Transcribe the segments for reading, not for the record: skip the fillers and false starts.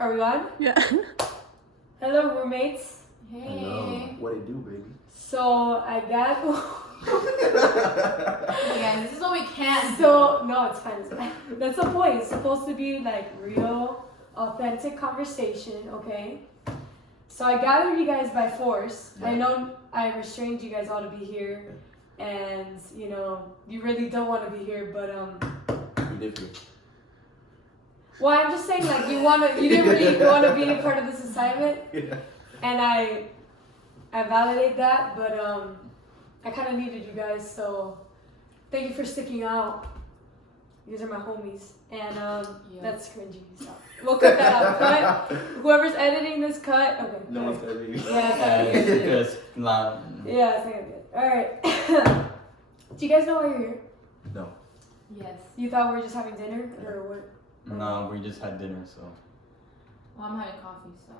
Are we on? Yeah. Hello, roommates. Hey. Hello. What it do, baby? So I got. Hey guys, this is what we can't do. So no, it's fine. It's fine. That's the point. It's supposed to be like real, authentic conversation. Okay. So I gathered you guys by force. Yeah. I know I restrained you guys all to be here, and you really don't want to be here, but We live here. Well, I'm just saying, like, you didn't really want to be a part of this assignment, Yeah. and I validate that, but I kind of needed you guys, so thank you for sticking out. You guys are my homies, and that's cringy. So we'll cut that out. Cut. Whoever's editing this, cut. Okay. No one's gonna leave. Yeah, it's not good. Because not. Yeah, it's not good. All right. Do you guys know why you're here? No. Yes. You thought we were just having dinner, or what? No, we just had dinner, so. Well, I'm having coffee, so.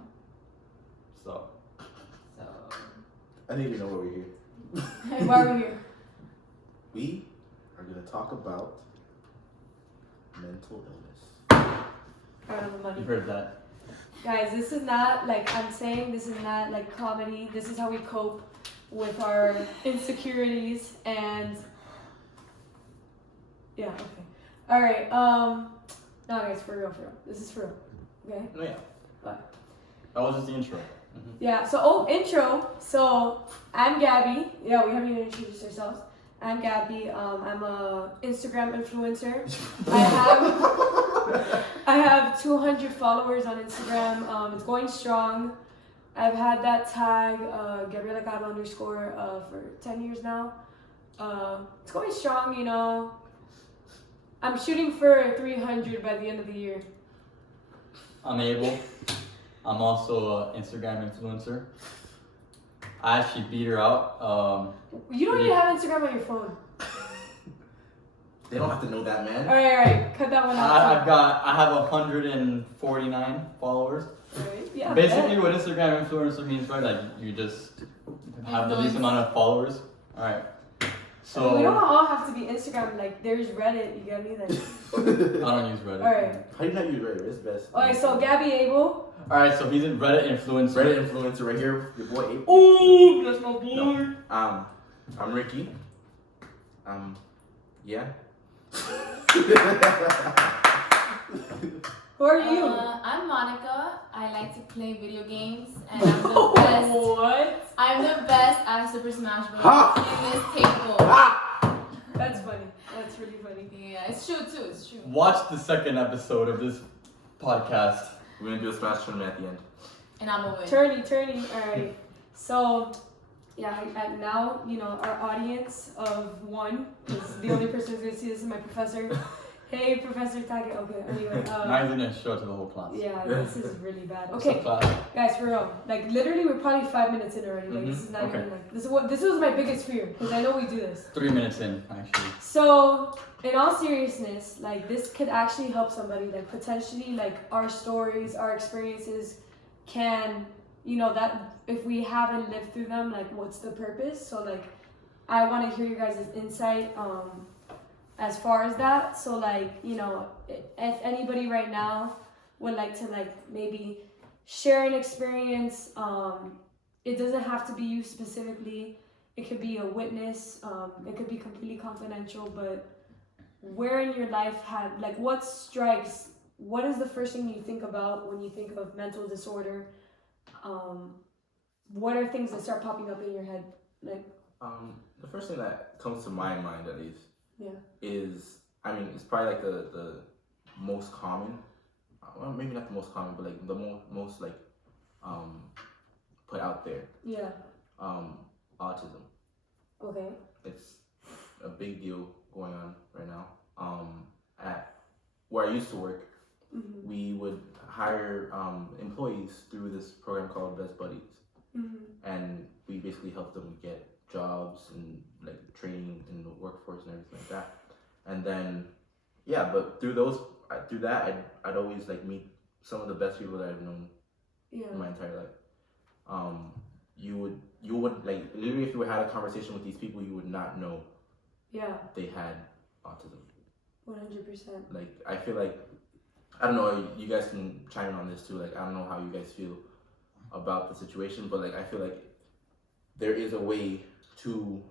I didn't even know why we're here. And why are we here? We are gonna talk about mental illness. I don't have the money. You heard that. Guys, this is not like I'm saying. This is not like comedy. This is how we cope with our insecurities and yeah. Okay. All right. No, guys, for real. This is for real. Okay. Oh, yeah. What? That was just the intro. Yeah. So intro. So I'm Gabby. Yeah, we haven't even introduced ourselves. I'm Gabby. I'm a Instagram influencer. I have 200 followers on Instagram. It's going strong. I've had that tag, Gabriela Cabo _ for 10 years now. It's going strong, I'm shooting for 300 by the end of the year. I'm Abel. I'm also an Instagram influencer. I actually beat her out. You don't even have Instagram on your phone. They don't have to know that, man. All right. Cut that one out. I have 149 followers. All right. Yeah. Basically, what Instagram influencer means, right? Like you just have the least amount of followers. All right. So we don't all have to be Instagram. Like there's Reddit. You get me? Like. I don't use Reddit. All right. How do you not use Reddit? It's best. Okay. So Gabby Abel. All right. So he's a Reddit influencer. Reddit influencer right here, your boy Abe. Ooh, that's my boy. No. I'm Ricky. Yeah. Who are you? I'm Monica. I like to play video games, and I'm the best. What? I'm the best at Super Smash Bros. Ha! in this table. That's funny. That's really funny. Yeah, it's true too. It's true. Watch the second episode of this podcast. We're gonna do a smash tournament at the end. And I'm a win. Turning. All right. So, yeah, now, our audience of one is the only person who's going to see this is my professor. Hey, Professor Tage. Okay, anyway. Now he's gonna show it to the whole class. Yeah, this is really bad. What's up, Okay, class? guys, for real. Like, literally, we're probably 5 minutes in already. Like, this is not Okay. even like, this was my biggest fear, because I know we do this. 3 minutes in, actually. So, in all seriousness, like, this could actually help somebody. Like, potentially, like, our stories, our experiences can, that if we haven't lived through them, like, what's the purpose? So, like, I want to hear you guys' insight as far as that. So, like, if anybody right now would like to, like, maybe share an experience, it doesn't have to be you specifically. It could be a witness. It could be completely confidential, but where in your life what is the first thing you think about when you think of mental disorder? What are things that start popping up in your head? Like, The first thing that comes to my mind, at least, yeah, is, it's probably like the most common. Well, maybe not the most common, but like the most like put out there. yeah, Autism. okay, It's a big deal going on right now. At where I used to work, mm-hmm. we would hire employees through this program called Best Buddies, Mm-hmm. and we basically help them get jobs and like training in the workforce and everything like that. And then, but through that, I'd always like meet some of the best people that I've known in my entire life. You would like literally, if you had a conversation with these people, you would not know they had autism. 100%. Like, I feel like I don't know. You guys can chime in on this too. Like I don't know how you guys feel about the situation, but like I feel like there is a way to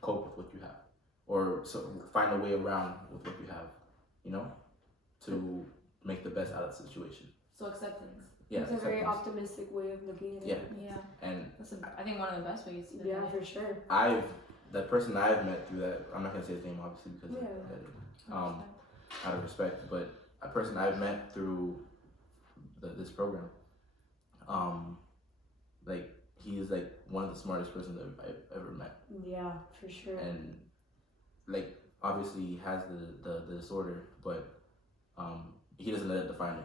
cope with what you have, or so find a way around with what you have. You know, to make the best out of the situation. So acceptance. Yeah, It's a very acceptance. optimistic way of looking at Yeah. it. Yeah. And I think one of the best ways to Yeah, look at for it. sure. the person I've met through that, I'm not gonna say his name obviously because Yeah. out of respect, but a person I've met through this program, like he's like one of the smartest persons I've ever met, Yeah, for sure. and like obviously he has the disorder, but he doesn't let it define him.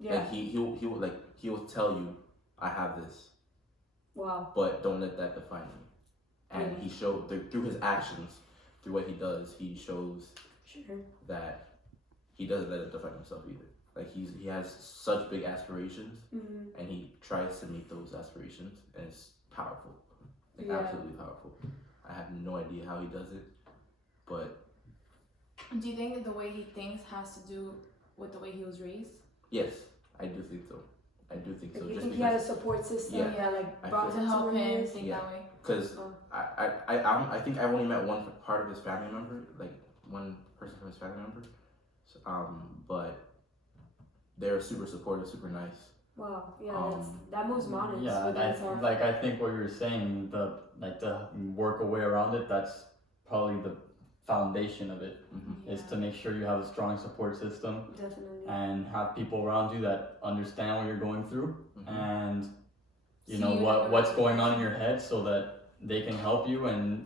Yeah. Like he'll tell you I have this, Wow. but don't let that define him. And Yeah. he showed through his actions, through what he does, he shows Sure. that he doesn't let it define himself either. Like he has such big aspirations, Mm-hmm. and he tries to meet those aspirations, and it's powerful, like Yeah. absolutely powerful. I have no idea how he does it, but Do you think that the way he thinks has to do with the way he was raised? yes, I do think so. I do think so. Like, you Just think he had a because, support system? Yeah. Yeah, like I brought feel- him To to help where he him is? think Yeah. that way? because Oh. I think I've only met one part of his family member, like one person from his family member, so, but they're super supportive, super nice. Wow. Yeah, Um, that moves mountains. Yeah, but that's hard. I think what you're saying, the work a way around it, that's probably the foundation of it, Mm-hmm. is to make sure you have a strong support system Definitely. and have people around you that understand what you're going through Mm-hmm. and you See know you what's never- going on in your head so that they can help you and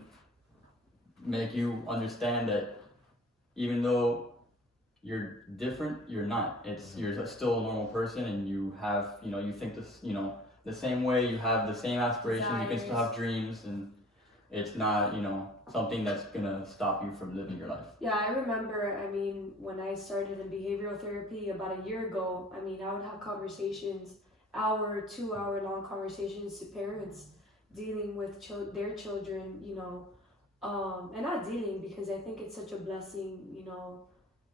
make you understand that even though you're different, you're not. You're still a normal person and you have, you think this, the same way, you have the same aspirations, you can still have dreams, and it's not, something that's gonna stop you from living your life. Yeah, I remember, when I started in behavioral therapy about a year ago, I would have conversations, 2-hour long conversations to parents dealing with their children, and not dealing because I think it's such a blessing,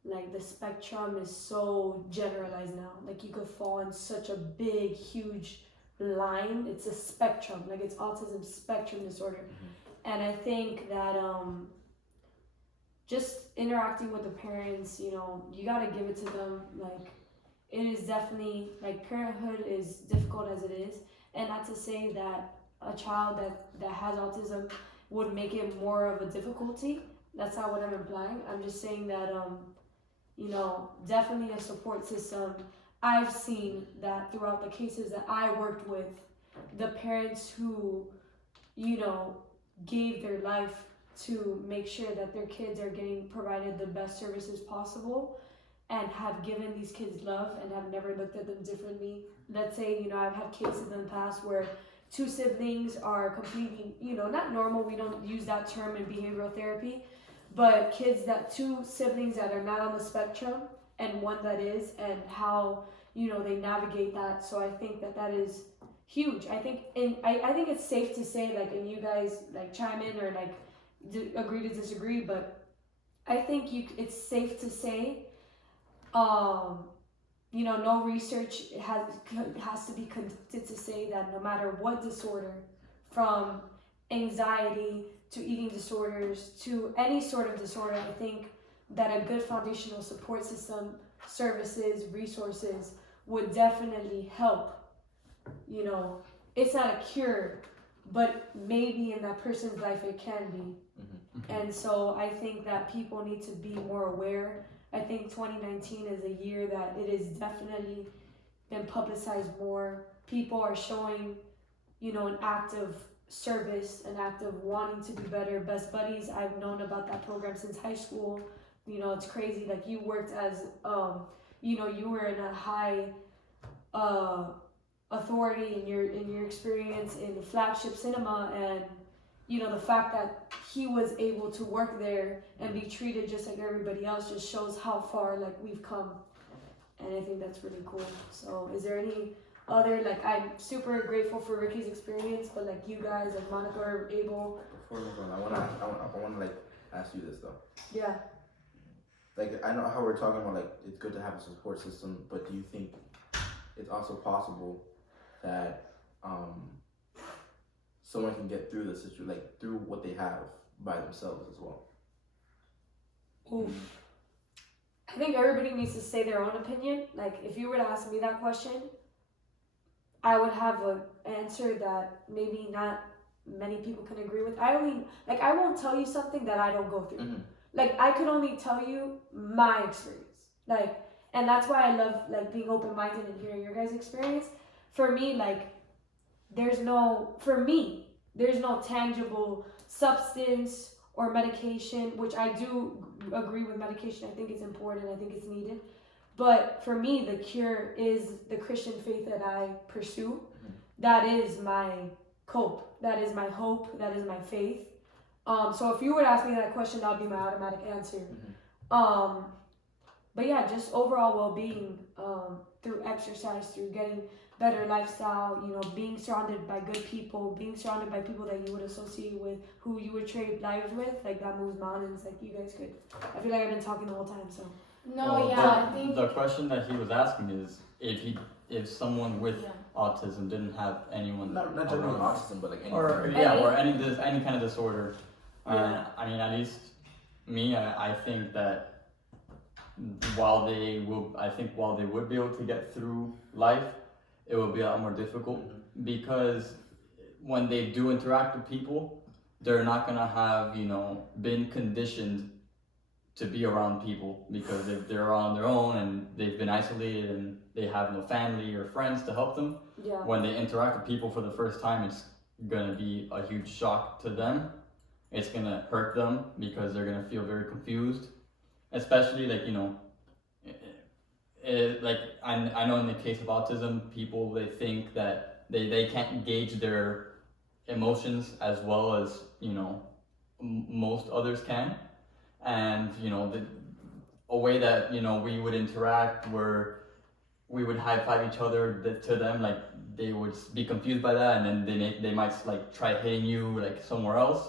like the spectrum is so generalized now. Like you could fall in such a big, huge line. It's a spectrum, like it's autism spectrum disorder. And I think that just interacting with the parents, you gotta give it to them. Like it is definitely, like parenthood is difficult as it is, and not to say that a child that has autism would make it more of a difficulty. That's not what I'm implying. I'm just saying that definitely a support system. I've seen that throughout the cases that I worked with, the parents who gave their life to make sure that their kids are getting provided the best services possible and have given these kids love and have never looked at them differently. Let's say, I've had cases in the past where two siblings are completely, not normal, we don't use that term in behavioral therapy, but two siblings that are not on the spectrum and one that is, and how, they navigate that. So I think that is huge. I think, and I think it's safe to say, like, and you guys like chime in or like agree to disagree, but I think it's safe to say, no research has to be conducted to say that no matter what disorder, from anxiety to eating disorders to any sort of disorder, I think that a good foundational support system, services, resources would definitely help. It's not a cure, but maybe in that person's life it can be. And so I think that people need to be more aware. I think 2019 is a year that it is definitely been publicized more. People are showing, an act of service, an act of wanting to do better. Best Buddies, I've known about that program since high school. It's crazy. Like you worked as, you were in a high authority in your experience in the flagship cinema, and the fact that he was able to work there and be treated just like everybody else just shows how far like we've come, and I think that's really cool. So is there any other, like, I'm super grateful for Ricky's experience, but like you guys and Monica are able. Before we move on, I wanna like ask you this though. Yeah. like I know how we're talking about like it's good to have a support system, but do you think it's also possible that someone can get through the situation, like through what they have by themselves as well? Ooh. I think everybody needs to say their own opinion. Like, if you were to ask me that question, I would have an answer that maybe not many people can agree with. I won't tell you something that I don't go through. Mm-hmm. Like, I could only tell you my experience. Like, and that's why I love, like, being open-minded and hearing your guys' experience. For me, like, there's no tangible substance or medication, which I do agree with medication. I think it's important. I think it's needed. But for me, the cure is the Christian faith that I pursue. That is my cope. That is my hope. That is my faith. So if you were to ask me that question, that would be my automatic answer. But yeah, just overall well-being through exercise, through getting better lifestyle, you know, being surrounded by good people, being surrounded by people that you would associate with, who you would trade lives with, like that moves mountains. Like you guys could. I feel like I've been talking the whole time, so. No, Well, yeah, I think. the question that he was asking is if someone with autism didn't have anyone Not generally around, autism, but like any or any kind of disorder. I mean, at least me, I think that while they would be able to get through life, it will be a lot more difficult because when they do interact with people, they're not gonna have, you know, been conditioned to be around people, because if they're on their own and they've been isolated and they have no family or friends to help them, when they interact with people for the first time, it's gonna be a huge shock to them. It's gonna hurt them because they're gonna feel very confused, especially like, you know, like I know in the case of autism, people, they think that they can't gauge their emotions as well as, you know, most others can. And, you know, a way that, you know, we would interact where we would high five each other, to them, like they would be confused by that, and then they might like try hitting you like somewhere else.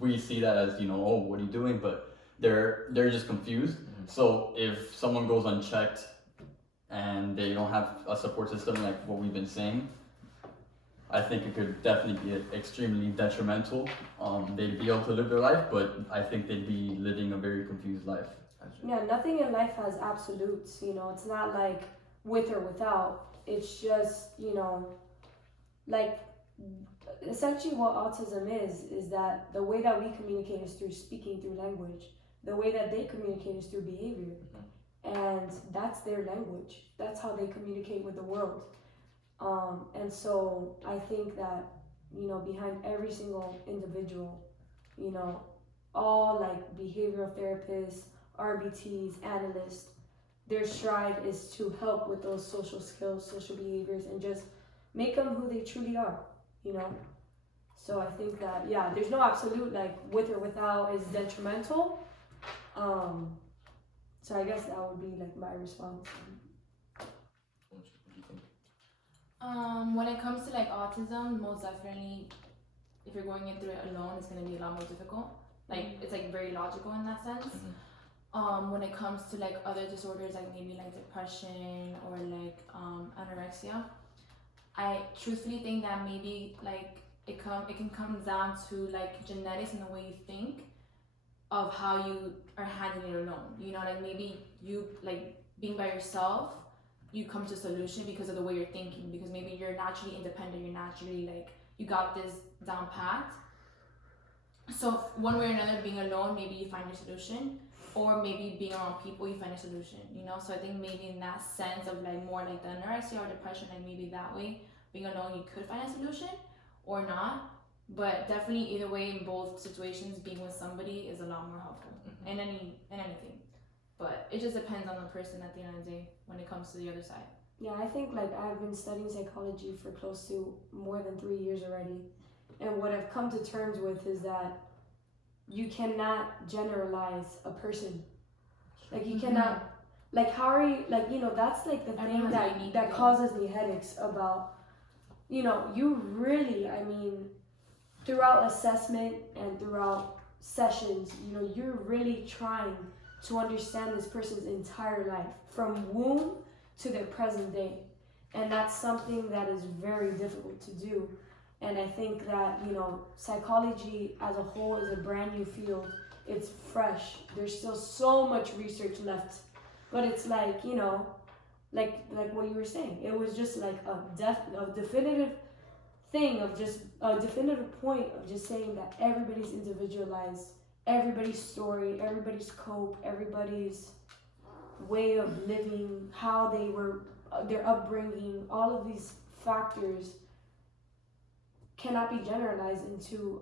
We see that as, you know, oh, what are you doing? But they're just confused. So if someone goes unchecked and they don't have a support system like what we've been saying, I think it could definitely be extremely detrimental. They'd be able to live their life, but I think they'd be living a very confused life. Yeah, nothing in life has absolutes, you know. It's not like with or without. It's just, you know, like essentially what autism is that the way that we communicate is through speaking, through language. The way that they communicate is through behavior. And that's their language. That's how they communicate with the world. And so I think that, you know, behind every single individual, you know, all like behavioral therapists, RBTs, analysts, their strive is to help with those social skills, social behaviors, and just make them who they truly are, you know? So I think that, yeah, there's no absolute, like, with or without is detrimental. So I guess that would be, like, my response. What do you think? When it comes to, like, autism, most definitely, if you're going in through it alone, it's going to be a lot more difficult. Like, it's, like, very logical in that sense. When it comes to like other disorders, like maybe like depression or like anorexia, I truthfully think that maybe like it can come down to like genetics and the way you think of how you are handling it alone. You know, like maybe you like being by yourself, you come to a solution because of the way you're thinking, because maybe you're naturally independent, you're naturally like you got this down pat. So one way or another, being alone, maybe you find your solution. Or maybe being around people, you find a solution, you know? So I think maybe in that sense of like more like the anorexia or depression, like maybe that way, being alone, you could find a solution or not. But definitely either way, in both situations, being with somebody is a lot more helpful in anything. But it just depends on the person at the end of the day when it comes to the other side. Yeah, I think like I've been studying psychology for close to more than 3 years already. And what I've come to terms with is that you cannot generalize a person. Like you cannot, like how are you, like, you know, that's like the thing that causes me headaches about, you know, you really, I mean, throughout assessment and throughout sessions, you know, you're really trying to understand this person's entire life from womb to their present day. And that's something that is very difficult to do. And I think that, you know, psychology as a whole is a brand new field. It's fresh. There's still so much research left. But it's like, you know, like what you were saying. It was just like a definitive thing of just a definitive point of just saying that everybody's individualized, everybody's story, everybody's cope, everybody's way of living, how they were, their upbringing, all of these factors cannot be generalized into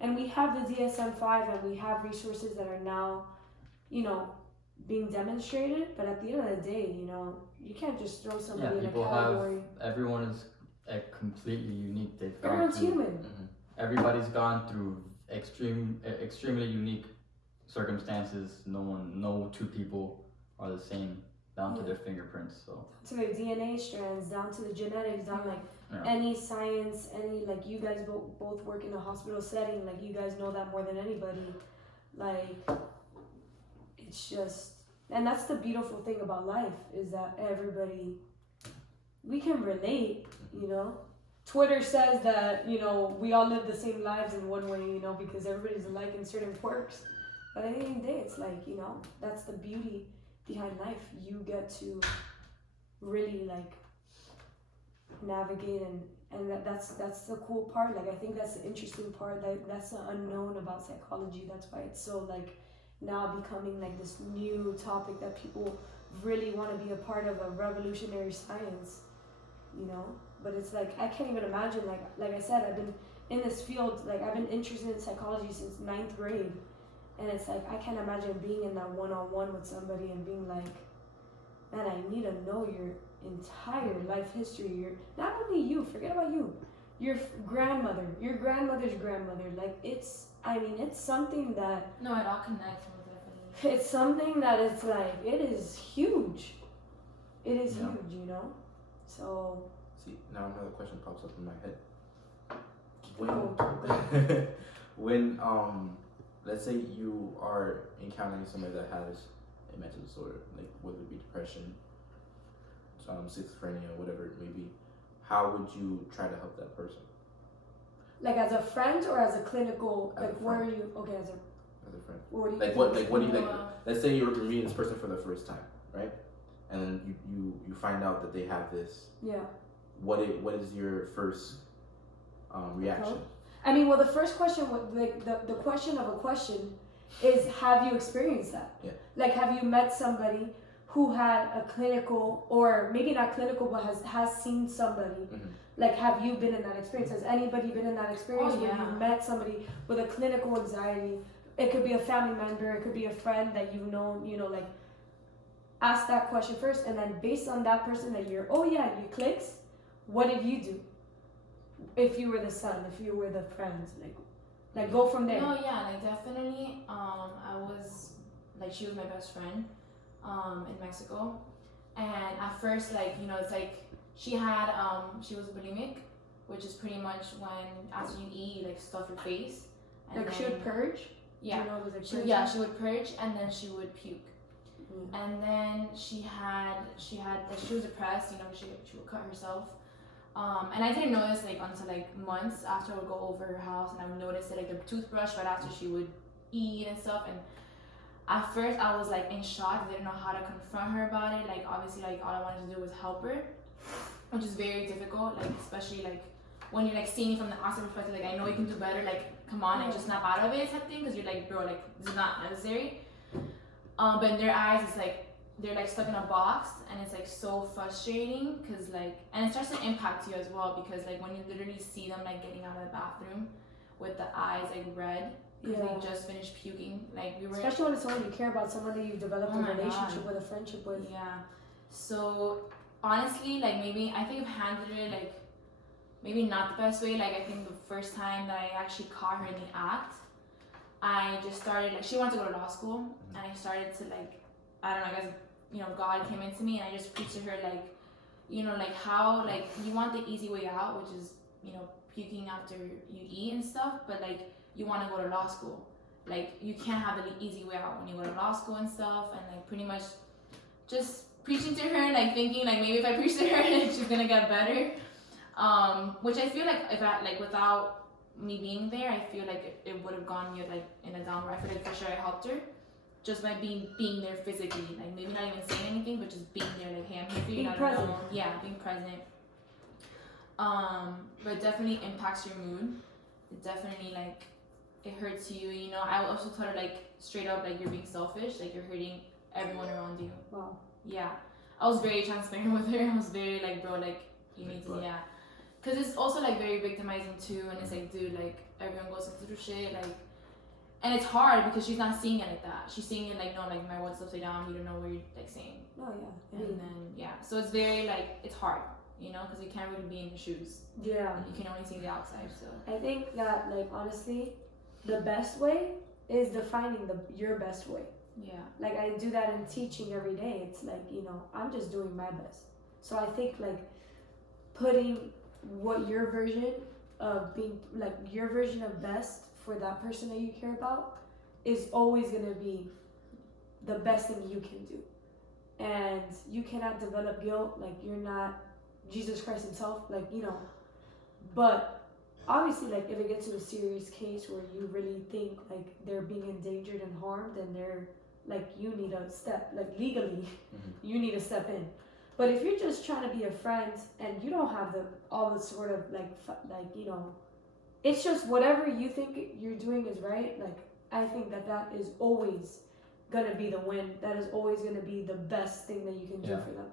and we have the DSM-5 and we have resources that are now, you know, being demonstrated, but at the end of the day, you know, you can't just throw somebody in a category. Everyone is completely unique. Everyone's human. Mm-hmm. Everybody's gone through extremely unique circumstances. No two people are the same down to their fingerprints. So to their DNA strands, down to the genetics, down any science, any like you guys both work in a hospital setting, like you guys know that more than anybody. Like it's just, and that's the beautiful thing about life is that we can relate, you know. Twitter says that, you know, we all live the same lives in one way, you know, because everybody's alike in certain quirks. But at the end of the day, it's like, you know, that's the beauty behind life. You get to really like navigate and that's the cool part. Like I think that's the interesting part. Like that's the unknown about psychology. That's why it's so like now becoming like this new topic that people really want to be a part of, a revolutionary science, you know. But it's like I can't even imagine, like I said, I've been in this field, like I've been interested in psychology since 9th grade, and it's like I can't imagine being in that one-on-one with somebody and being like, man, I need to know your entire life history. Your not only you, forget about you, your grandmother, your grandmother's grandmother. Like it's something that No, it all connects most definitely. it's something that it's like it is huge. It is huge, you know. So. See, now another question pops up in my head. When let's say you are encountering somebody that has a mental disorder, like whether it be depression, schizophrenia, whatever it may be, how would you try to help that person? Like as a friend or as a clinical, As a like where are friend. you? Okay, as As a friend. what do you Like what do you like? Let's say you're meeting this person for the first time, right? And then you find out that they have this. Yeah. What is your first reaction? Okay. I mean, well, the first question, like the question of a question, is have you experienced that? Yeah. Like, have you met somebody who had a clinical, or maybe not clinical, but has seen somebody? Mm-hmm. Like, have you been in that experience? Has anybody been in that experience Oh, where yeah. you met somebody with a clinical anxiety? It could be a family member, it could be a friend that you've known, you know, like, ask that question first, and then based on that person that you clicks, what did you do? If you were the son, if you were the friend, like go from there. No, yeah, like definitely. I was like, she was my best friend, in Mexico, and at first, like, you know, it's like she was bulimic, which is pretty much when after you eat, you like stuff your face. And Like she would purge. Yeah. You know, it was like She would purge and then she would puke. And then she was depressed, you know, she would cut herself. And I didn't notice like until like months after I would go over her house and I would notice that like the toothbrush right after she would eat and stuff. And at first I was like in shock. I didn't know how to confront her about it. Like obviously like all I wanted to do was help her, which is very difficult. Like especially like when you're like seeing it from the outside perspective, like I know you can do better. Like come on, like just snap out of it type thing. Because you're like, bro, like this is not necessary. But in their eyes, it's like they're like stuck in a box, and it's like so frustrating because like, and it starts to impact you as well because like when you literally see them like getting out of the bathroom with the eyes like red because they just finished puking, like we were, especially when it's someone you care about, someone that you've developed a relationship with, a friendship with. Yeah. So honestly, like maybe I think I've handled it like maybe not the best way. Like I think the first time that I actually caught her in the act, I just started like, she wanted to go to law school, and I started to like, I don't know, I guess, you know, God came into me and I just preached to her like, you know, like how like you want the easy way out, which is, you know, puking after you eat and stuff, but like you want to go to law school. like you can't have the easy way out when you go to law school and stuff, and like pretty much just preaching to her, like thinking like maybe if I preach to her she's gonna get better, which I feel like if I like without me being there, I feel like it would have gone like in a downward. I feel like for sure I helped her just by being there physically, like maybe not even saying anything, but just being there, like hey, I'm here for you, Being not present. alone. Yeah, being present. But it definitely impacts your mood. It definitely like it hurts you. You know, I also told her like straight up like you're being selfish, like you're hurting everyone around you. Wow. Yeah, I was very transparent with her. I was very like, bro, like you need to, yeah, because it's also like very victimizing too, and it's like, dude, like everyone goes through shit, like, and it's hard because she's not seeing it like that. She's seeing it like, no, like my world's upside down. You don't know what you're like saying. Oh yeah. And then yeah, so it's very like it's hard, you know, because you can't really be in the shoes. Yeah. You can only see the outside. So I think that like honestly, the best way is defining your best way. yeah, Like I do that in teaching every day. It's like, you know, I'm just doing my best. So I think like putting what your version of being like your version of best for that person that you care about is always gonna be the best thing you can do. And you cannot develop guilt, like you're not Jesus Christ himself, like, you know. But obviously, like if it gets to a serious case where you really think like they're being endangered and harmed, then they're like you need a step, like legally you need to step in. But if you're just trying to be a friend and you don't have all the sort of like you know, it's just whatever you think you're doing is right, like I think that is always gonna be the win. That is always gonna be the best thing that you can do for them,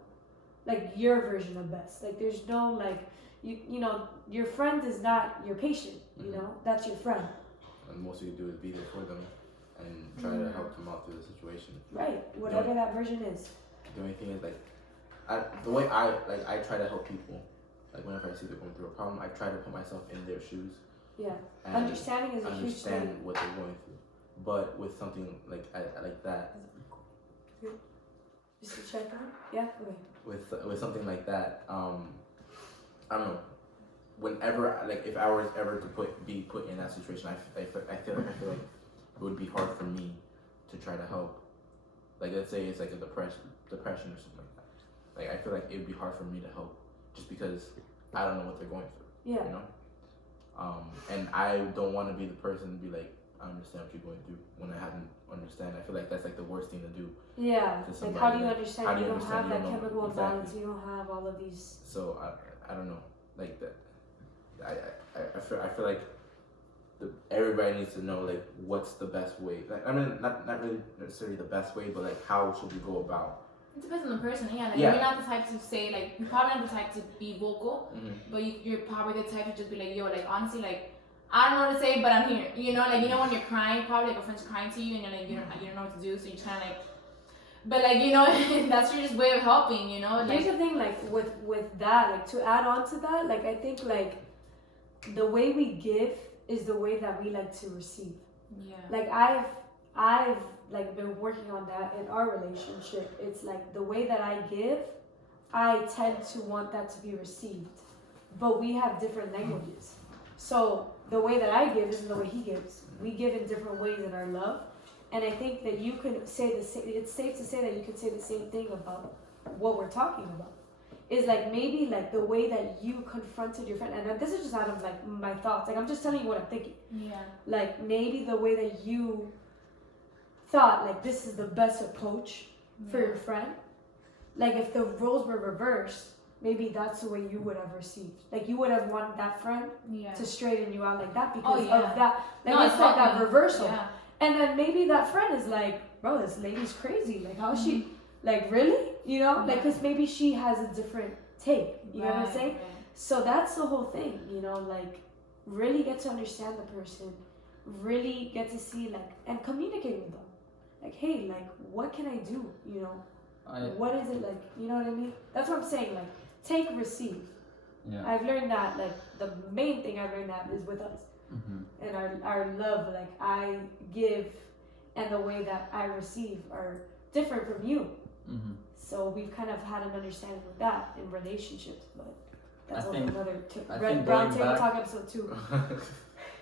like your version of best. Like there's no like you know, your friend is not your patient, you know, that's your friend. And most you do is be there for them and try to help them out through the situation. Right, whatever that version is. The only thing is like, the way I try to help people, like whenever I see they're going through a problem, I try to put myself in their shoes. Yeah, and understanding is a huge thing. understand what they're going through. But with something like like that, Just to check on? Yeah, okay. with something like that, I don't know. Whenever like if I was ever to be put in that situation, I feel like it would be hard for me to try to help. Like let's say it's like a depression or something like that. Like I feel like it would be hard for me to help just because I don't know what they're going through. Yeah. You know. And I don't want to be the person to be like, I understand what you're going through when I haven't understand. I feel like that's like the worst thing to do. Yeah. To Like how do you somebody. understand? How do You you don't understand? have that You don't know. chemical Exactly. imbalance. You don't have all of these. So I don't know, like that. I feel like everybody needs to know like what's the best way. Like I mean, not really necessarily the best way, but like how should we go about. it depends on the person. Yeah, like Yeah. you're not the type to say like you're probably not the type to be vocal, but you're probably the type to just be like, yo, like honestly, like I don't know what to say, but I'm here. You know, like you know when you're crying, probably like a friend's crying to you, and you're like you don't know what to do, so you're trying to like. But like you know, that's your just way of helping. You know, like Here's the thing, like with that, like to add on to that, like I think like the way we give is the way that we like to receive. yeah, Like I've like been working on that in our relationship. It's like the way that I give, I tend to want that to be received, but we have different languages. So the way that I give isn't the way he gives. We give in different ways in our love, and I think that you can say the same. It's safe to say that you can say the same thing about what we're talking about. Is like maybe like the way that you confronted your friend, and this is just out of like my thoughts. Like I'm just telling you what I'm thinking. yeah, Like maybe the way that you thought like this is the best approach for your friend. Like if the roles were reversed, maybe that's the way you would have received. Like you would have wanted that friend yeah. to straighten you out like that because Oh, yeah. of that. Like No, it's like that exactly. reversal. Yeah. And then maybe that friend is like, bro, this lady's crazy. Like how is she? Like really? You know? Like because maybe she has a different take. You know what I'm saying? Right. So that's the whole thing, you know, like really get to understand the person, really get to see like and communicate with them. Like, hey, like what can I do? You know, what is it like? You know what I mean? That's what I'm saying. Like, take, receive. Yeah. I've learned that. Like, the main thing I've learned that is with us and our love. Like, I give, and the way that I receive are different from you. So we've kind of had an understanding of that in relationships, but that's another think brown going table back- talk episode 2.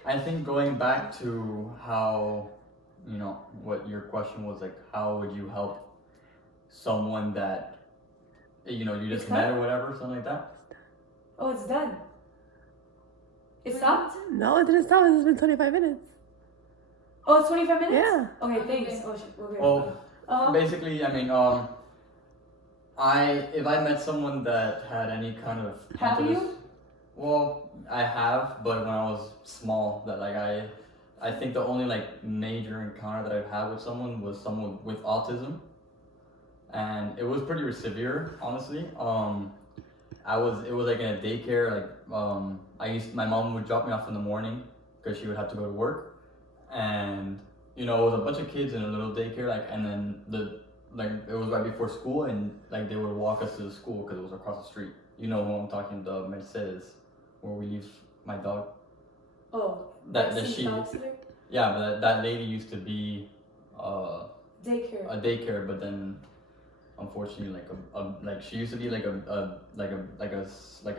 I think going back to how you know, what your question was, like, how would you help someone that, you know, you just It's met done? or whatever, something like that? Oh, it's done. It stopped? No, it didn't stop. It's been 25 minutes. Oh, it's 25 minutes? Yeah. Okay, Okay. thanks. Oh, shit. Okay. Well, basically, I mean, if I met someone that had any kind of Have mental you? well, I have, but when I was small, that like I think the only like major encounter that I've had with someone was someone with autism, and it was pretty severe, honestly. It was like in a daycare, like my mom would drop me off in the morning because she would have to go to work, and you know, it was a bunch of kids in a little daycare, like, and then it was right before school, and like they would walk us to the school because it was across the street. You know who I'm talking, the Mercedes, where we leave my dog. Oh, That Maxine she, dog sitter? yeah, but that lady used to be Daycare. a daycare, but then unfortunately, like she used to be like a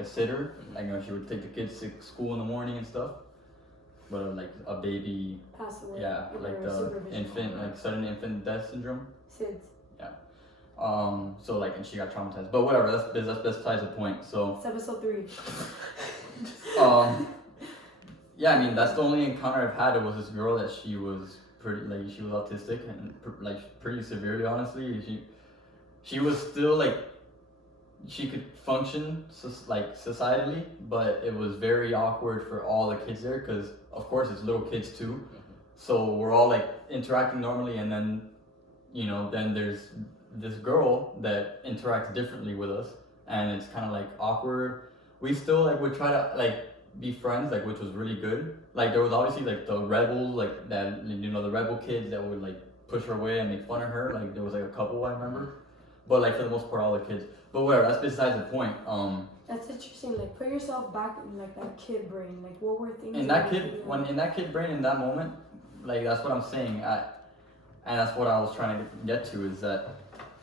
sitter. Like, you know, she would take the kids to school in the morning and stuff. But like a baby, Passed away. yeah, like under the supervision. infant, like sudden infant death syndrome. SIDS. So like, and she got traumatized. But whatever, that's besides the point. So, It's episode 3. yeah, I mean, that's the only encounter I've had. It was this girl that she was she was autistic and like pretty severely, honestly. She was still like, she could function like societally, but it was very awkward for all the kids there because of course it's little kids too. So we're all like interacting normally, and then, you know, then there's this girl that interacts differently with us, and it's kind of like awkward. We still like would try to like be friends, like, which was really good. Like, there was obviously like the rebels, like that, you know, the rebel kids that would like push her away and make fun of her. Like, there was like a couple I remember, but like for the most part all the kids. But whatever, that's besides the point. That's interesting. Like, put yourself back in like that kid brain. Like, what were things? In that kid brain in that moment, like, that's what I'm saying. And that's what I was trying to get to, is that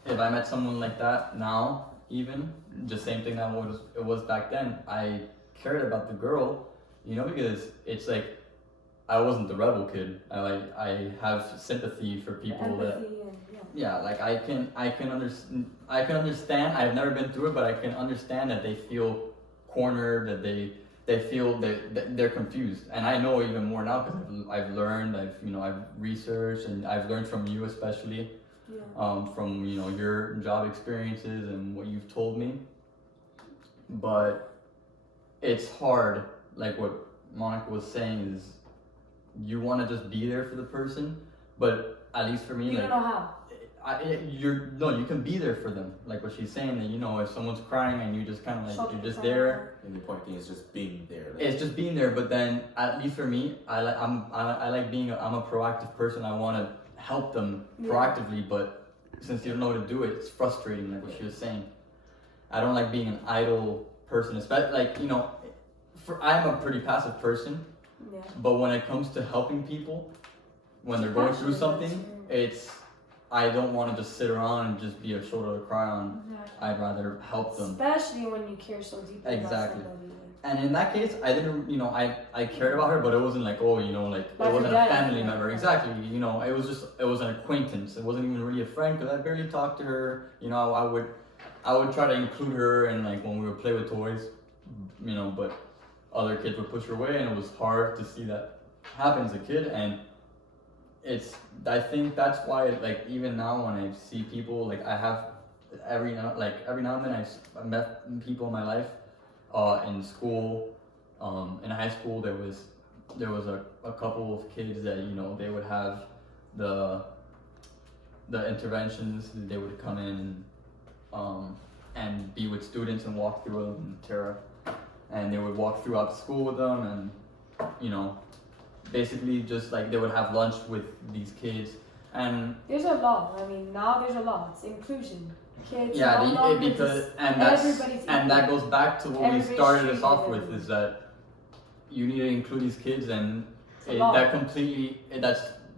if I met someone like that now, even just same thing that it was back then, I cared about the girl, you know, because it's like I wasn't the rebel kid. I have sympathy for people that. Empathy and, Yeah, like I can understand. I've never been through it, but I can understand that they feel cornered, that they feel that they're confused. And I know even more now because I've learned, I've researched, and I've learned from you especially, from, you know, your job experiences and what you've told me. But it's hard, like what Monica was saying, is you want to just be there for the person, but at least for me, You like, don't know how. you can be there for them, like what she's saying, that, you know, if someone's crying and you just kind of like, Shoulder you're just to there. And the point thing is just being there. Like, It's just being there, but then at least for me, I like being I'm a proactive person. I want to help them proactively, but since you don't know how to do it, it's frustrating, like what she was saying. I don't like being an idle person, especially, like, you know, I'm a pretty passive person, Yeah. but when it comes to helping people, when they're going through something, I don't want to just sit around and just be a shoulder to cry on. Exactly. I'd rather help them. Especially when you care so deeply Exactly. about somebody. And in that case, I didn't, you know, I cared about her, but it wasn't like, oh, you know, like, Like it wasn't your a dad, family yeah. member. Exactly. You know, it was an acquaintance. It wasn't even really a friend because I barely talked to her. You know, I would try to include her in, like, when we would play with toys, you know, but other kids would push her away, and it was hard to see that happen as a kid. And I think that's why, like, even now when I see people, like, I have every now and then I've met people in my life, in school, in high school, there was a couple of kids that, you know, they would have the interventions. They would come in and be with students and walk through them, and Tara, and they would walk throughout the school with them, and, you know, basically just like they would have lunch with these kids. And There's a law. I mean, now there's a law. It's inclusion. Kids. yeah, no longer because just and everybody's that equal. goes back to what we Everybody's started us off treated with, is that you need to include these kids, and It's a law.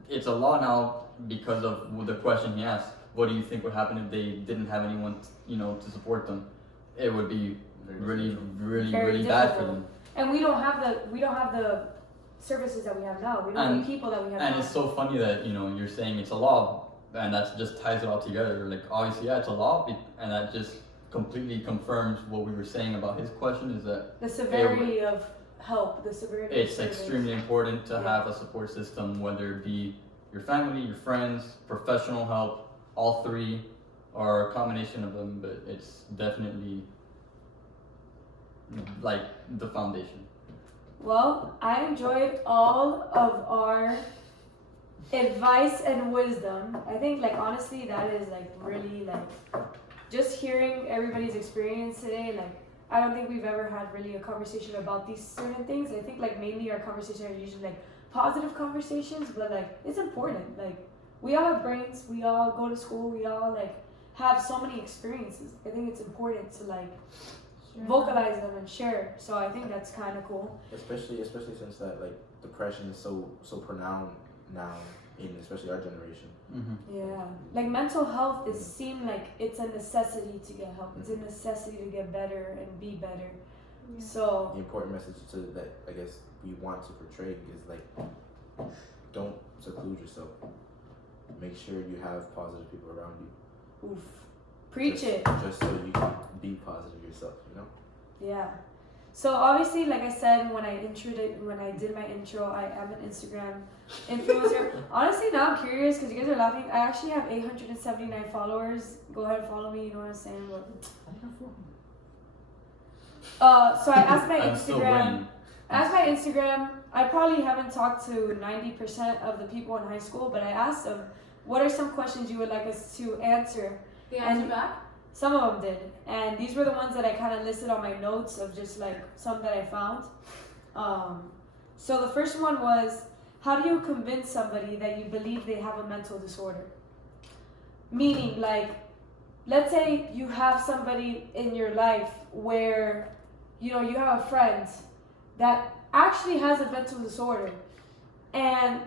it's a law now because of the question he asked. What do you think would happen if they didn't have anyone, you know, to support them? It would be really Very really bad for difficult. them. And we don't have the services that we have now. We don't need people that we have And now. it's so funny that you're saying it's a law, and that just ties it all together. Like obviously, yeah, it's a law, and that just completely confirms what we were saying about his question. Is that The severity of help, the severity. it's of service. extremely important to Yeah. have a support system, whether it be your family, your friends, professional help, all three, or a combination of them. But it's definitely like the foundation. Well, I enjoyed all of our advice and wisdom. I think, like, honestly, that is like really like just hearing everybody's experience today. Like, I don't think we've ever had really a conversation about these certain things. I think like mainly our conversations are usually like positive conversations, but like it's important. Like, we all have brains, we all go to school, we all like have so many experiences. I think it's important to like vocalize them and share. So I think that's kind of cool. Especially since that like depression is so pronounced now in especially our generation. Mm-hmm. Yeah, like mental health is seem like it's a necessity to get help. It's a necessity to get better and be better. Yeah. So The important message to that I guess we want to portray is like, don't seclude yourself. Make sure you have positive people around you. oof, preach just, it. Just so you can be positive yourself, you know? Yeah. So obviously, like I said when I did my intro, I am an Instagram influencer. Honestly, now I'm curious because you guys are laughing. I actually have 879 followers. Go ahead and follow me. You know what I'm saying? So I asked my I'm still Instagram. waiting. As my Instagram, I probably haven't talked to 90% of the people in high school, but I asked them, what are some questions you would like us to answer? They answer And- back? Some of them did. And these were the ones that I kind of listed on my notes of just like some that I found. So the first one was, how do you convince somebody that you believe they have a mental disorder? Meaning, like, let's say you have somebody in your life where, you have a friend that actually has a mental disorder, and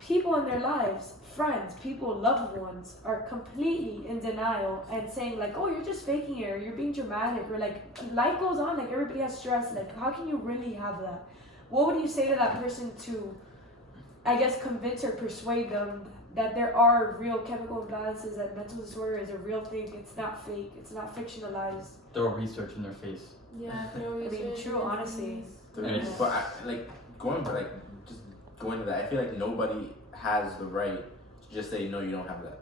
people in their lives, friends, people, loved ones, are completely in denial and saying like, oh, you're just faking it, or you're being dramatic, or like life goes on, like everybody has stress, like how can you really have that? What would you say to that person to, I guess, convince or persuade them that there are real chemical imbalances, that mental disorder is a real thing, it's not fake, it's not fictionalized? Throw research in their face. Yeah, throw I mean, research. true, honestly. And it's- But going to that, I feel like nobody has the right to just say no, you don't have that.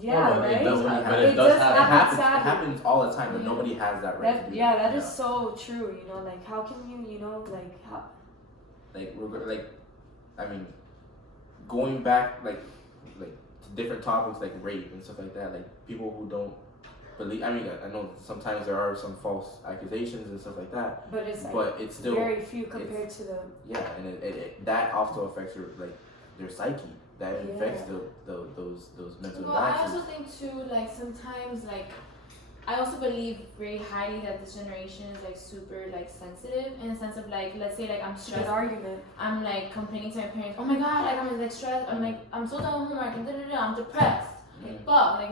Yeah, but right? it does happen. but It it does does happen. happen. It sadly. happens all the time, but Yeah. nobody has that right. to That, do yeah, that that is so true, like how can you, like how, Like I mean, going back like to different topics like rape and stuff like that. Like people who don't believe. I mean, I know sometimes there are some false accusations and stuff like that, but it's like but it's still very few compared to the, yeah, and it that also affects their psyche. That Yeah. affects those mental Well, I also imbalances. think too, like sometimes, like I also believe very highly that this generation is like super like sensitive in the sense of like, let's say like I'm good stressed, argument. I'm like complaining to my parents, oh my god, like I'm like stressed, I'm so done with homework and I'm depressed. Like fuck, like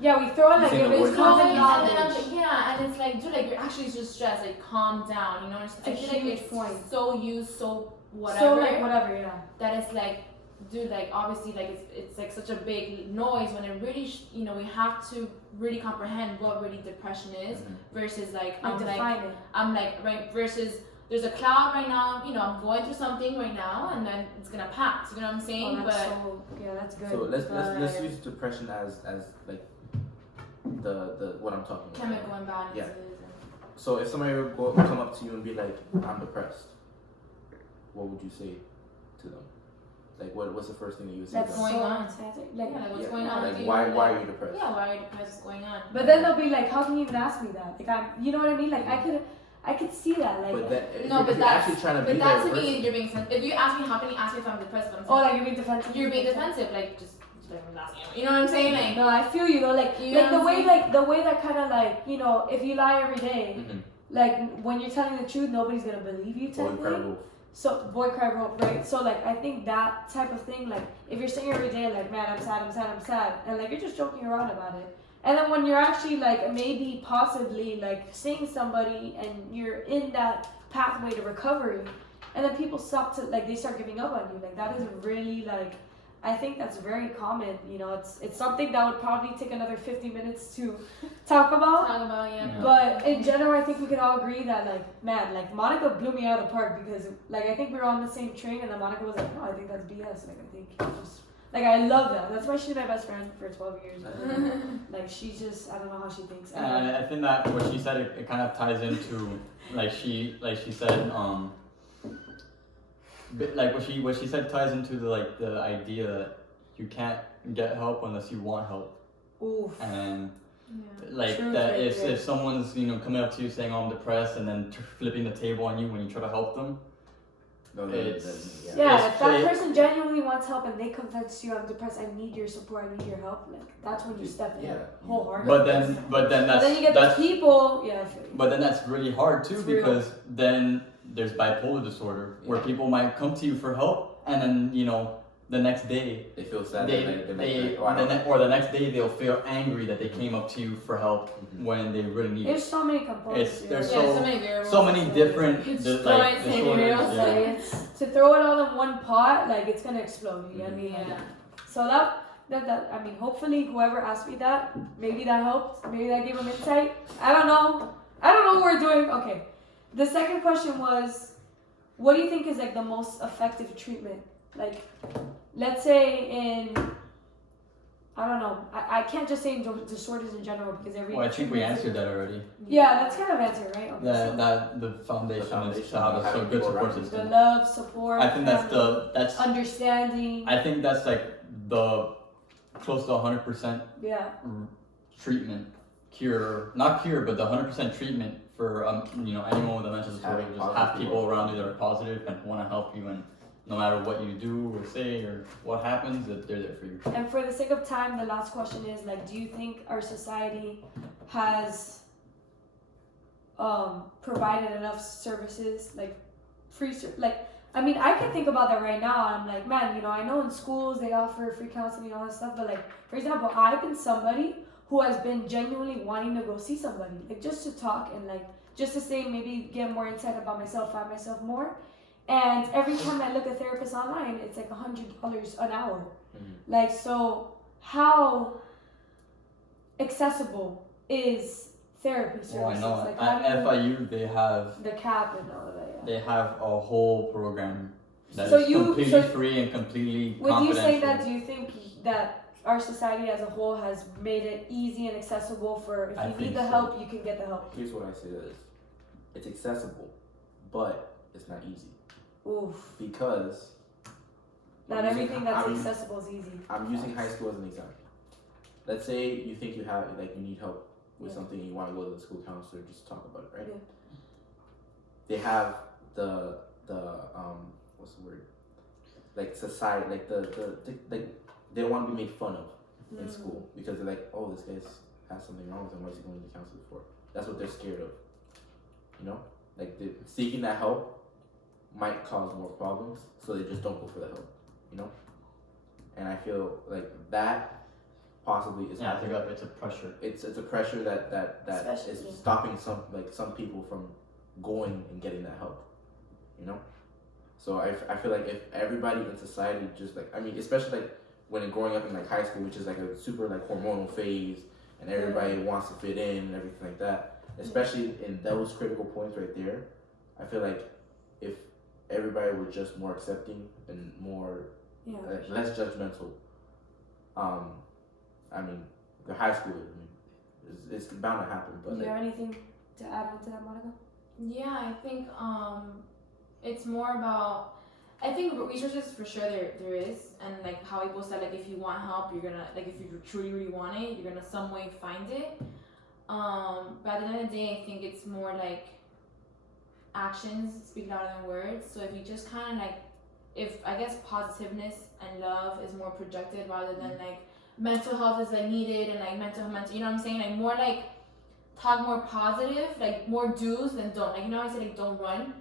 Yeah, we throw in like Saying if the it's word common and knowledge. then I'm like, yeah, and it's like, dude, like you're actually just stressed, like calm down, It's, It's a I feel like huge it's point. so used, so whatever. So like whatever, yeah. That it's like, dude, like obviously like it's like such a big noise when it really we have to really comprehend what really depression is versus like Like define it. I'm like right versus there's a cloud right now, I'm going through something right now and then it's gonna pass, you know what I'm saying? Oh, but that's good. So let's But- use depression as like the what I'm talking about. chemical imbalances Yeah. and So if somebody would come up to you and be like, I'm depressed, what would you say to them? Like what's the first thing that you would say That's to them? going so on? fantastic. yeah, Like, like what's Yeah, going on like with you? why Like, are you depressed? yeah, why are you depressed? What's going on? but then they'll be like, how can you even ask me that? Like you know what I mean? Like I could see that. Like But then if No, you're, but if you're that's- actually trying to But be that there to me, person- you're being sensitive. If you ask me, how can you ask me if I'm depressed? But I'm oh, saying, like you're being defensive. you're being defensive, like just like I'm asking you. You know what I'm saying? Like No, I feel you though. Like You know like the what I'm way saying? like the way that kind of like if you lie every day, Mhm. like when you're telling the truth, nobody's gonna believe you. Boy, Technically. cry wolf. So boy cry wolf, right? So like I think that type of thing, like if you're saying every day like, man, I'm sad, and like you're just joking around about it, and then when you're actually like maybe possibly like seeing somebody and you're in that pathway to recovery, and then people stop to like they start giving up on you. Like that is really like I think that's very common. You know, it's something that would probably take another 50 minutes to talk about. Talk about yeah. But in general, I think we can all agree that like man, like Monica blew me out of the park because like I think we were on the same train and then Monica was like, no, I think that's BS. Like I think it just like I love that. That's why she's my best friend for 12 years. Like she's just I don't know how she thinks. And I think that what she said it kind of ties into like she said like what she said ties into the idea that you can't get help unless you want help. Oof. And Yeah. like Truth that right if there. someone's coming up to you saying, oh, I'm depressed, and then flipping the table on you when you try to help them, No, It's- Yeah, It's if that fake. person genuinely wants help and they convince you I'm depressed, I need your support, I need your help, like that's when you step in Yeah. wholeheartedly. but then But that's then you get that's the people, yeah, I feel you. but then that's really hard too It's real. because then there's bipolar disorder where Yeah. people might come to you for help and then the next day They feel sad. they the next day they'll feel angry that they came up to you for help Mhm. when they really need There's it. so many components. It's- you there's know? Yeah, so- so many variables. So many different It's like so disorders. variables, Yeah. Like, it's to throw it all in one pot, like it's gonna explode. You know what I mean? Yeah. So that I mean, hopefully whoever asked me that, maybe that helped. Maybe that gave them insight. I don't know. I don't know what we're doing. Okay. The second question was, what do you think is like the most effective treatment? Like, let's say in, I don't know. I can't just say in disorders in general because every. Well, I think we answered that already. Yeah, that's kind of answer, right? Okay, so That the foundation is foundation to have a having good people support around you. the system. love, support. I think that's family, that's understanding. I think that's like the close to 100% Yeah. treatment not cure, but the 100% treatment for anyone with a mental Just disorder. having Just have positive people people. around you that are positive and want to help you, and no matter what you do or say or what happens, that they're there for you. And for the sake of time, the last question is like, do you think our society has provided enough services, like free, like, I mean, I can think about that right now. And I'm like, man, I know in schools they offer free counseling and all that stuff, but like, for example, I've been somebody who has been genuinely wanting to go see somebody, like just to talk and like just to say maybe get more insight about myself, find myself more. And every time I look at therapists online, it's like $100 an hour. Mhm. Like, so how accessible is therapy services? Oh, I know. Like, how At do you, FIU, they have the cap and all of that, yeah. they have a whole program that is So you- completely so free and completely Would you confidential. say that, do you think that our society as a whole has made it easy and accessible for if I you think need the so. help, you can get the help? Here's what I say that is. It's accessible, but it's not easy Oof. because Not I'm using- everything that's I'm- accessible is easy. I'm using high school as an example. Let's say you think you need help with Yeah. something and you want to go to the school counselor just to talk about it, right? Yeah. They have the what's the word? Like society, like the they don't want to be made fun of in Mm. school because they're like, oh, this guy has something wrong with him. Why is he going to the counselor for? That's what they're scared of. Like seeking that help might cause more problems, so they just don't go for the help. And I feel like that possibly is Yeah, I think it's a pressure. it's a pressure that is Especially- stopping some people from going and getting that help. So I feel like if everybody in society just especially like when growing up in like high school, which is like a super like hormonal phase and everybody wants to fit in and everything like that, especially in those critical points right there, I feel like if everybody were just more accepting and more Yeah. less judgmental. The high school, it's bound to happen. But Do you have anything to add on to that, Monica? Yeah, I think it's more about, I think resources for sure there is, and like how people said, like if you want help, you're gonna, like if you truly really want it, you're gonna some way find it. But at the end of the day, I think it's more like actions speak louder than words. So if you just kind of like, if I guess positiveness and love is more projected rather than like mental health is like needed and like mental, you know what I'm saying? Like more like talk more positive, like more do's than don't. Like I say like don't run.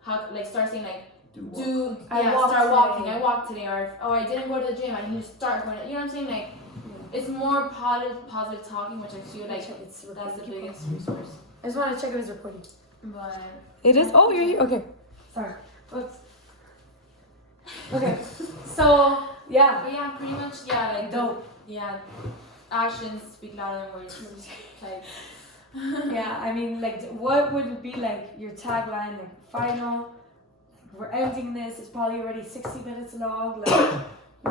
How like start saying like do I walked start walking. today. I walked today, or I didn't go to the gym. I need to start going. You know what I'm saying? Like it's more positive talking, which I feel like It's that's the recording. biggest resource. I just want to check if it's recording. But It is? Oh, you're here? Okay. Sorry. Whoops. Okay. So yeah. But yeah, pretty much, yeah, like, Dope. yeah, actions speak louder than words. Type. Yeah, I mean, like, what would it be like your tagline, like, final? We're ending this. It's probably already 60 minutes long. Like,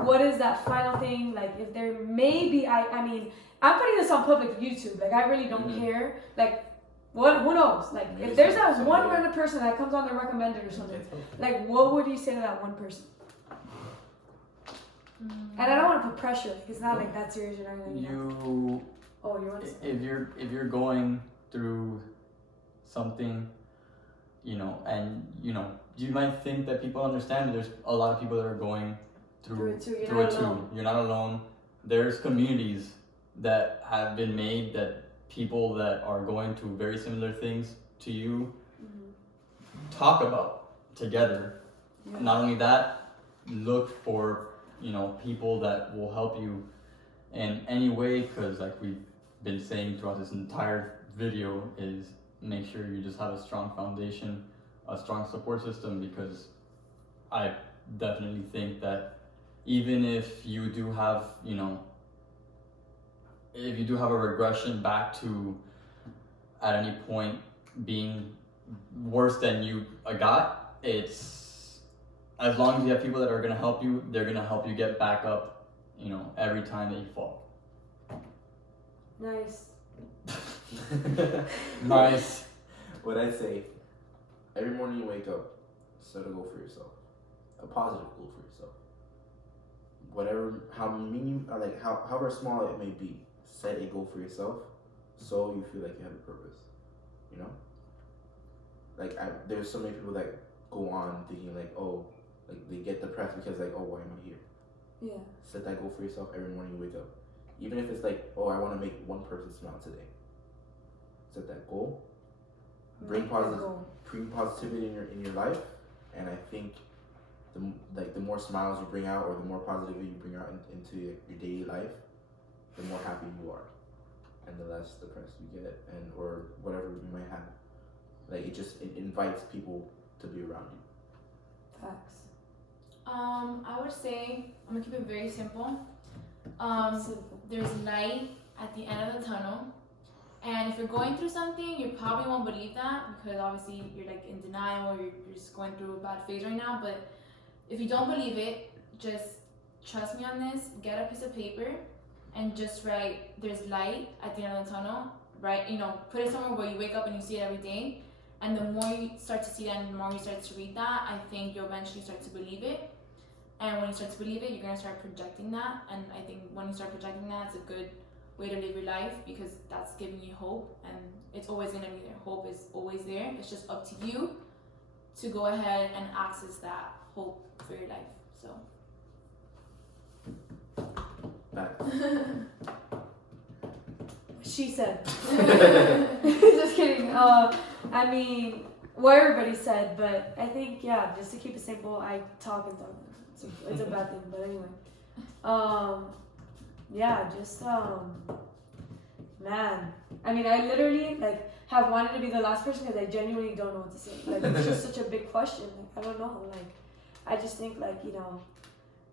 what is that final thing? Like, if there may be, I mean, I'm putting this on public YouTube. Like, I really don't care. Like, what? Who knows? Like, Maybe if there's that some- one somebody- random person that comes on the recommended or something, Can't tell. like, what would you say to that one person? And I don't want to put pressure. Like, it's not like that serious or anything. You know? You Oh, you want to say? if you're going through something, you know, and you know, you might think that people understand. There's a lot of people that are going Through it too. You're through not it too. alone. You're not alone. There's communities that have been made that people that are going through very similar things to you talk about together. Yeah. Not only that, look for, you know, people that will help you in any way, because like we've been saying throughout this entire video, is make sure you just have a strong foundation, a strong support system, because I definitely think that even if you do have, you know, if you do have a regression back to at any point being worse than you got, it's as long as you have people that are gonna help you, they're gonna help you get back up, you know, every time that you fall. Nice. Nice. What I say, every morning you wake up, set a goal for yourself, a positive goal for yourself. Whatever, however small it may be, set a goal for yourself, so you feel like you have a purpose. You know, like there's so many people that go on thinking like, oh, like they get depressed because like, oh, why am I here? Yeah. Set that goal for yourself every morning you wake up, even if it's like, oh, I want to make one person smile today. Set that goal. Bring positivity in your life, and I think the more smiles you bring out, or the more positivity you bring out into your daily life, the more happy you are, and the less depressed you get, and or whatever you might have. Like it invites people to be around you. Facts. I would say, I'm gonna keep it very simple. Simple. There's light at the end of the tunnel. And if you're going through something, you probably won't believe that, because obviously you're like in denial, or you're just going through a bad phase right now. But if you don't believe it, just trust me on this. Get a piece of paper and just write, there's light at the end of the tunnel, right? You know, put it somewhere where you wake up and you see it every day. And the more you start to see that, and the more you start to read that, I think you'll eventually start to believe it. And when you start to believe it, you're gonna start projecting that. And I think when you start projecting that, it's a good way to live your life, because that's giving you hope, and it's always gonna be there. Hope is always there. It's just up to you to go ahead and access that hope for your life. So. She said. Just kidding. I mean, what everybody said, but I think, yeah, just to keep it simple, I talk and talk. It's a bad thing, but anyway. Yeah, just, man. I mean, I literally, like, have wanted to be the last person because I genuinely don't know what to say. Like, it's just such a big question. Like, I don't know. Like, I just think, like, you know,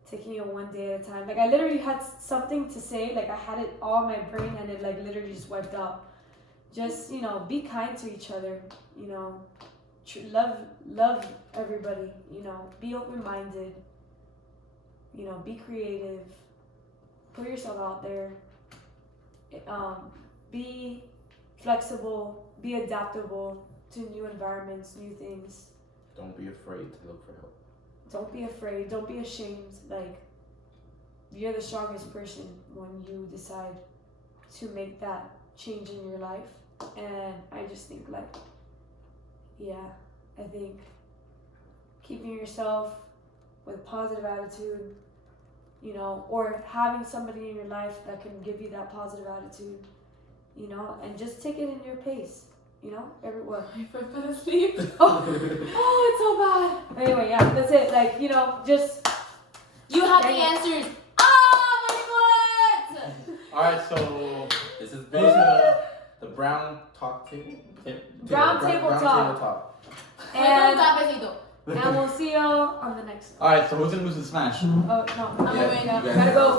taking it one day at a time. Like, I literally had something to say. Like, I had it all in my brain, and it, like, literally just wiped out. Just, you know, be kind to each other. You know, love everybody. You know, be open-minded. You know, be creative. Put yourself out there. Be flexible. Be adaptable to new environments, new things. Don't be afraid to look for help. Don't be afraid. Don't be ashamed. Like, you're the strongest person when you decide to make that change in your life. And I just think, like, yeah, I think keeping yourself with a positive attitude, you know, or having somebody in your life that can give you that positive attitude, you know, and just take it in your pace, you know, everywhere. I fell asleep. Oh, it's so bad. Anyway, yeah, that's it. Like, you know, just. You have the Dang it. answers. Oh my God! Alright, so This has been the Brown Talk Table. Brown Table Talk. Fue con And cafecito. And we'll see y'all on the next one. Alright, so who's gonna lose in Smash? Oh, no. I'm gonna win. Gotta go.